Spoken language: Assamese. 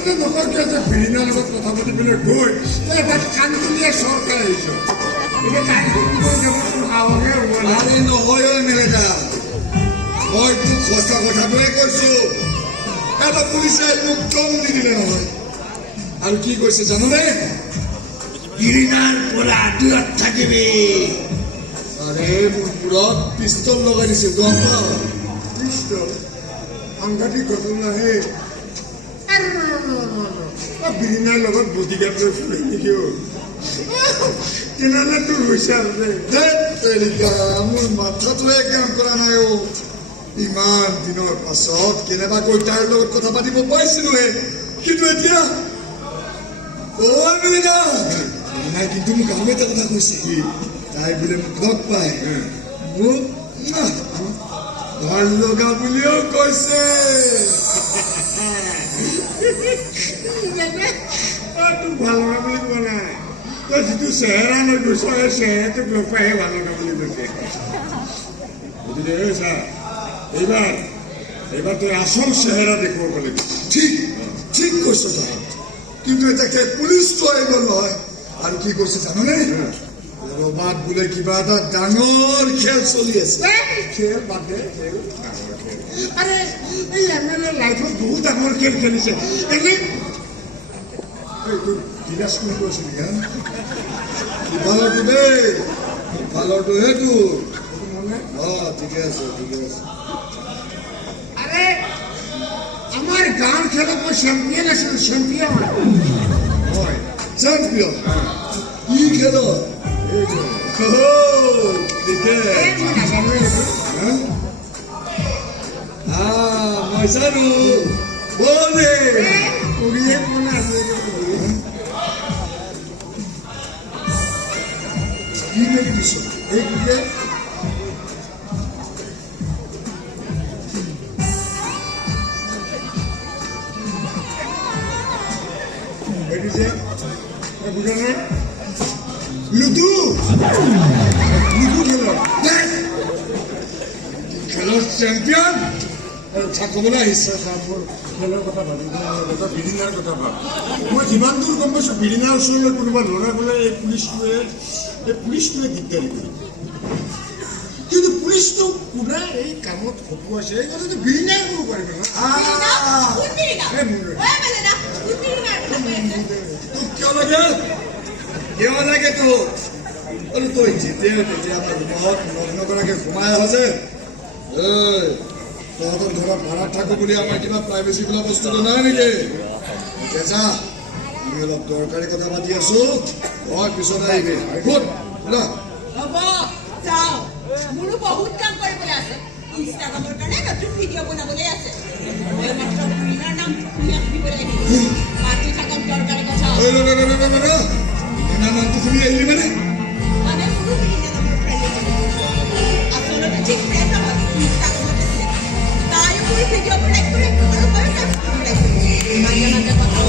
নকৰকে যে ভিৰিনাৰ লগত কথা পাতিবলৈ গৈ এটা কাণকুলীয়া চৰকাৰ আহিছোঁ এতিয়া কাণকুলি যাব সাহসে হ'ব না আৰে নহয় মেলেজা মই তোক সঁচা কথাটোৱে কৈছো এটা পুলিচে মোক কম দি দিলে নহয় আৰু কি কৈছে জাননে ভিৰিনাৰ পৰা দূৰত থাকিবি আৰে মোৰ মূৰত পিষ্টল লগাই দিছে গম পাৱ পিষ্টল সাংঘাতিক ঘটনাহে ভিৰিনাৰ লগত বডিগাৰ্ড লৈ ফুৰে নেকি তেনেহ'লে তোৰ হৈছে মোৰ মাথাটোৱে কাম কৰা নাই ইমান দিনৰ পাছত কেনেবাকৈ তাইৰ লগত কথা পাতিব পাৰিছিলোহে কিন্তু এতিয়া নাই কিন্তু মোক আৰু এটা কথা কৈছে তাই বোলে মোক লগ পায় মোক ভাল লগা বুলিও কৈছে তোক ভাল লগা বুলি কোৱা নাই তই যিটো চেহেৰা লৈ গৈছ সেই চেহেৰাটোক লগ পাইহে ভাল লগা বুলি কৈছে গতিকে চা এইবাৰ তই আচল চেহেৰা দেখুৱাব লাগিব ঠিক ঠিক কৈছ তই কিন্তু এটাকে পুলিচটো আহিব নহয় আৰু কি কৈছে জাননে ৰবাত বোলে কিবা এটা ডাঙৰ খেল চলি আছে খেল বাদ দে আৰে এই MLA লাইফত বহুত ডাঙৰ খেল খেলিছে এনে তোৰ গিলাচ কোন কৈছিলি ইফালৰটো দেই ইফালৰটোহে তোৰ ঠিকে আছে আৰে আমাৰ গাঁৱৰ খেলত মই চেম্পিয়ন আছিলো চেম্পিয়ন হয় চেম্পিয়ন কি খেল মই জানো বলে উড়িয়ে কোনা কি মেলি দিছ এই ক্রিকেট লুডু খেলৰ চেম্পিয়ন চাকবলৈ আহিছে খেলৰ কথা ভাবি বিৰিণাৰ কথা ভাব মই যিমান দূৰ গম পাইছোঁ বিৰিণাৰ ওচৰলৈ কোনোবা ল'ৰা গ'লে এই পুলিচটোৱে দিগদাৰি কৰিব কিন্তু পুলিচটো কোনে এই কামত খটুৱাইছে এই কথাটো বিৰিণাই ক'ব পাৰিব কিয় লাগে তোক আৰু তই যেতিয়া তেতিয়া আমাৰ ৰুমত নগ্নগৰাকী সোমাই আহ যে তহঁতৰ ঘৰত ভাড়াত থাকো বুলি আমাৰ কিবা প্ৰাইভেচি বোলা বস্তুটো নাই নেকি এতিয়া যা আমি অলপ দৰকাৰী কথা পাতি আছো তই পিছত আহিবি হ'ব যাওঁ মোৰো বহুত কাম কৰিবলৈ আছে ইনষ্টাগ্ৰামৰ কাৰণে নতুন ভিডিঅ' বনাবলৈ আছে মই মাত্ৰ ভিৰিনাৰ নাম দিব লাগিব মাতি থাকক দৰকাৰী কথা নামটো শুনি আহিলি মানে